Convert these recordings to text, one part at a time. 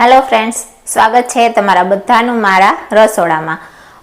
Hello friends સ્વાગત છે તમારા બધાનું મારા રસોડામાં.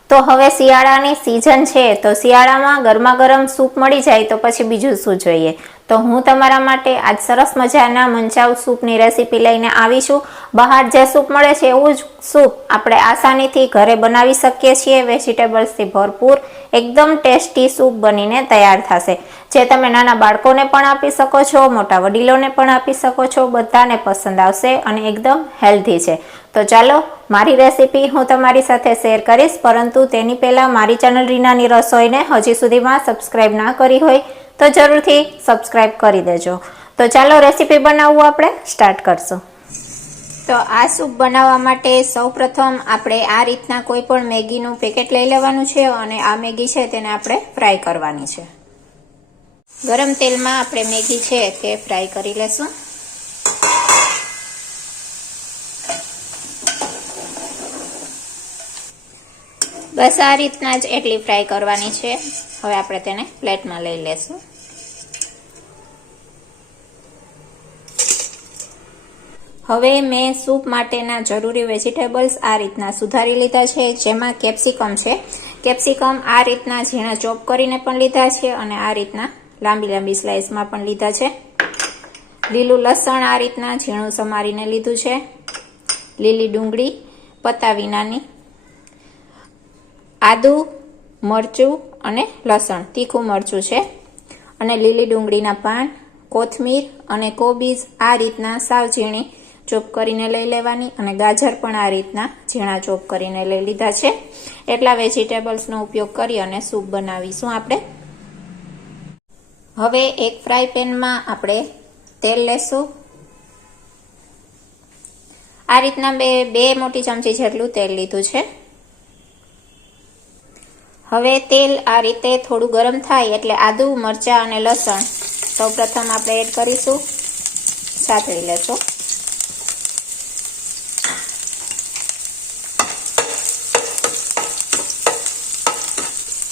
તો હવે શિયાળાની સિઝન છે, તો શિયાળામાં ગરમા ગરમ સૂપ મળી જાય તો પછી બીજું શું જોઈએ? તો હું તમારા માટે આજ સરસ મજાના મંચાવ સૂપની રેસીપી લઈને આવી છું બહાર જે સૂપ મળે છે, એવું જ સૂપ આપણે આસાનીથી ઘરે બનાવી શકીએ છીએ. વેજીટેબલ્સથી ભરપૂર, એકદમ ટેસ્ટી સૂપ બનીને તૈયાર થશે. જે તમે નાના બાળકોને પણ આપી શકો છો, મોટા વડીલોને પણ આપી શકો છો, બધાને પસંદ આવશે અને એકદમ હેલ્ધી છે. તો ચાલો, મારી રેસીપી હું તમારી સાથે શેર કરીશ, પરંતુ તેની પહેલાં મારી ચેનલ રીનાની રસોઈને હજી સુધીમાં સબસ્ક્રાઈબ ના કરી હોય, તો જરૂરથી સબસ્ક્રાઈબ કરી દેજો. તો ચાલો રેસીપી બનાવવું આપણે સ્ટાર્ટ કરશું. તો આ સૂપ બનાવવા માટે સૌપ્રથમ આપણે આ રીતના કોઈ પણ મેગીનું પેકેટ લઈ લેવાનું છે અને આ મેગી છે તેને આપણે ફ્રાય કરવાની છે. ગરમ તેલમાં આપણે મેગી છે તે ફ્રાય કરી લેશું. બસ આ રીતના જ એટલી ફ્રાય કરવાની છે. હવે આપણે તેને પ્લેટમાં લઈ લેશું. હવે મેં સૂપ માટેના જરૂરી વેજીટેબલ્સ આ રીતના સુધારી લીધા છે, જેમાં કેપ્સિકમ છે. કેપ્સિકમ આ રીતના ઝીણા ચોપ કરીને પણ લીધા છે અને આ રીતના લાંબી લાંબી સ્લાઇસમાં પણ લીધા છે. લીલું લસણ આ રીતના ઝીણું સમારીને લીધું છે. લીલી ડુંગળી, પત્તા વિનાની, આદુ, મરચું અને લસણ, તીખું મરચું છે. અને લીલી ડુંગળીના પાન, કોથમીર અને કોબીજ આ રીતના સાવ ઝીણી ચોપ કરીને લઈ લેવાની અને ગાજર પણ આ રીતના ઝીણા ચોપ કરીને લઈ લીધા છે. એટલા વેજીટેબલ્સનો ઉપયોગ કરી અને સૂપ બનાવીશું આપણે. હવે એક ફ્રાય પેનમાં આપણે તેલ લેશું. આ રીતના બે બે મોટી ચમચી જેટલું તેલ લીધું છે. હવે તેલ આ રીતે થોડું ગરમ થાય એટલે આદુ, મરચાં અને લસણ સૌપ્રથમ આપણે એડ કરીશું. સાતળી લેશું.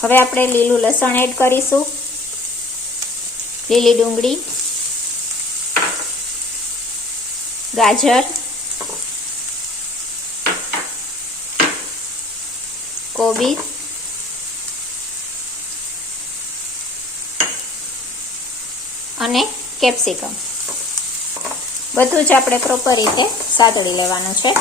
હવે આપણે લીલું લસણ એડ કરીશું. લીલી ડુંગળી ગાજર કોબીજ અને કેપ્સિકમ. બધું જ આપણે પ્રોપર રીતે સાતળી લેવાનું છે.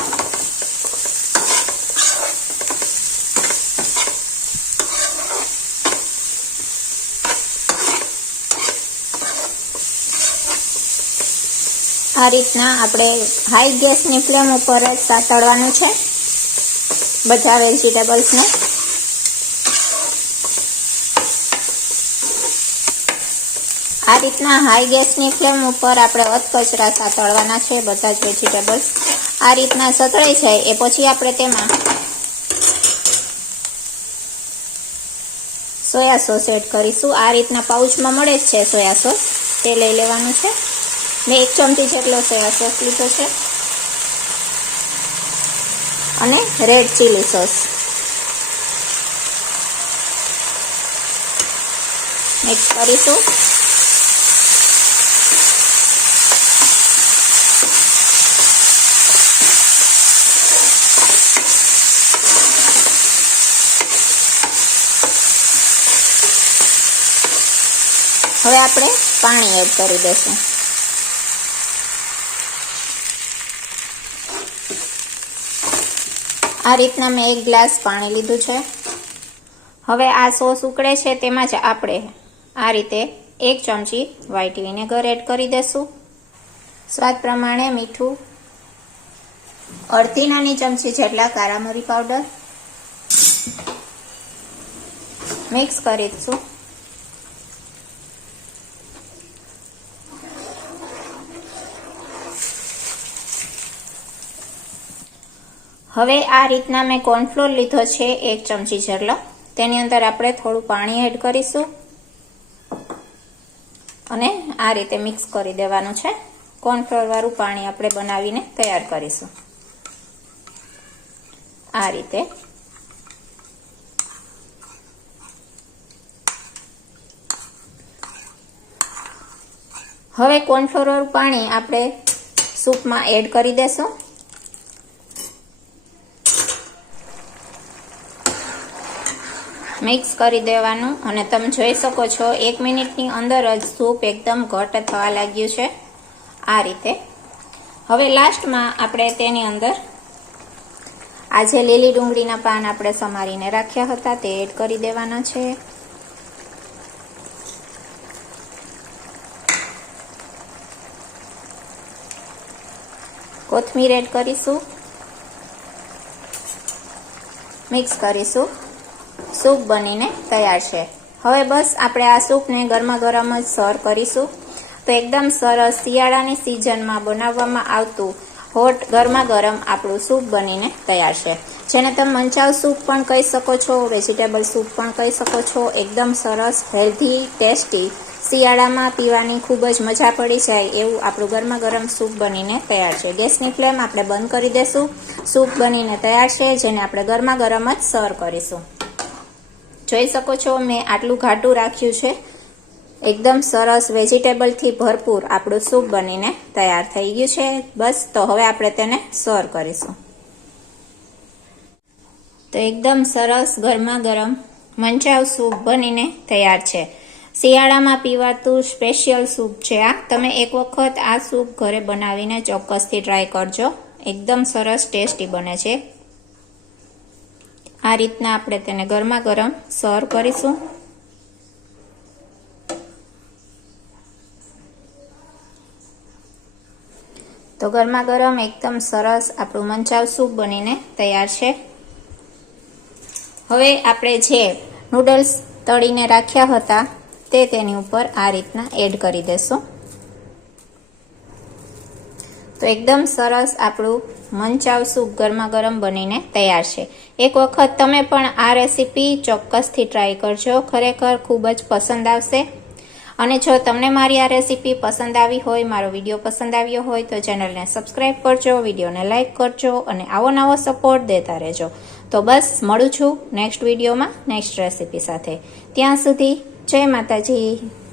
આ રીતના આપણે હાઈ ગેસની ફ્લેમ ઉપર જ સાતળવાનું છે. બધા વેજીટેબલ્સને આ રીતના હાઈ ગેસની ફ્લેમ ઉપર આપણે અધકચરા સાતળવાના છે, બધા જ વેજીટેબલ્સ આ રીતના સતળાઈ જાય એ પછી આપણે તેમાં સોયા સોસ એડ કરીશું. આ રીતના પાઉચમાં મળે જ છે સોયા સોસ તે લઈ લેવાનું છે. મેં એક ચમચી જેટલો સોસ લીધો છે. અને રેડ ચીલી સોસ. મિક્સ કરીશું. હવે આપણે પાણી એડ કરી દઈશું. આ રીતના મેં એક ગ્લાસ પાણી લીધું છે. હવે આ સોસ ઉકળે છે તેમાં જ આપણે આ રીતે એક ચમચી વ્હાઈટ વિનેગર એડ કરી દેશું. સ્વાદ પ્રમાણે મીઠું, અડધી નાની ચમચી જેટલા કાળા મરી પાવડર મિક્સ કરી હવે આ રીતના મેં કોર્નફ્લોર લીધો છે એક ચમચી જેટલો. તેની અંદર આપણે થોડું પાણી એડ કરીશું. અને આ રીતે મિક્સ કરી દેવાનું છે. કોર્નફ્લોર વાળું પાણી આપણે બનાવીને તૈયાર કરીશું. આ રીતે. હવે કોર્નફ્લોર વાળું પાણી આપણે સૂપમાં એડ કરી દેશું. મિક્સ કરી દેવાનું અને તમે જોઈ શકો છો, એક મિનિટની અંદર જ સૂપ એકદમ ઘટ થવા લાગ્યું છે આ રીતે. હવે લાસ્ટમાં આપણે તેની અંદર આજે લીલી ડુંગળીના પાન આપણે સમારીને રાખ્યા હતા તે એડ કરી દેવાના છે. કોથમીર એડ કરીશું. મિક્સ કરીશું. સૂપ બનીને તૈયાર છે. હવે બસ આપણે આ સૂપને ગરમા ગરમ જ સર્વ કરીશું. તો એકદમ સરસ શિયાળાની સિઝનમાં બનાવવામાં આવતું હોટ ગરમા ગરમ આપણું સૂપ બનીને તૈયાર છે. જેને તમે મંચાવ સૂપ પણ કહી શકો છો, વેજીટેબલ સૂપ પણ કહી શકો છો. એકદમ સરસ હેલ્ધી ટેસ્ટી શિયાળામાં પીવાની ખૂબ જ મજા પડી જાય એવું આપણું ગરમા ગરમ સૂપ બનીને તૈયાર છે. ગેસની ફ્લેમ આપણે બંધ કરી દેશું. સૂપ બનીને તૈયાર છે, જેને આપણે ગરમા ગરમ જ સર્વ કરીશું. જોઈ શકો છો, મેં આટલું ઘાટું રાખ્યું છે. એકદમ સરસ વેજીટેબલથી ભરપૂર આપણું સૂપ બનીને તૈયાર થઈ ગયું છે. બસ, તો હવે આપણે તેને સર્વ કરીશું. તો એકદમ સરસ ગરમા ગરમ મંચાવ સૂપ બનીને તૈયાર છે. શિયાળામાં પીવાતું સ્પેશિયલ સૂપ છે આ. તમે એક વખત આ સૂપ ઘરે બનાવીને ચોક્કસથી ટ્રાય કરજો. એકદમ સરસ ટેસ્ટી બને છે. આ રીતના આપણે તેને ગરમા ગરમ સર્વ કરીશું. તો ગરમા ગરમ એકદમ સરસ આપણું મંચાવ સૂપ બનીને તૈયાર છે. હવે આપણે જે નૂડલ્સ તળીને રાખ્યા હતા તે તેની ઉપર આ રીતના એડ કરી દેશું. તો એકદમ સરસ આપણું મંચાવ સૂપ ગરમા ગરમ બનીને તૈયાર છે. એક વખત તમે પણ આ રેસીપી ચોક્કસથી ટ્રાય કરજો. ખરેખર ખૂબ જ પસંદ આવશે. અને જો તમને મારી આ રેસીપી પસંદ આવી હોય, મારો વીડિયો પસંદ આવ્યો હોય, તો ચેનલને સબસ્ક્રાઈબ કરજો, વિડીયોને લાઇક કરજો અને આવો નવો સપોર્ટ દેતા રહેજો. તો બસ, મળું છું નેક્સ્ટ વિડીયોમાં નેક્સ્ટ રેસીપી સાથે. ત્યાં સુધી જય માતાજી.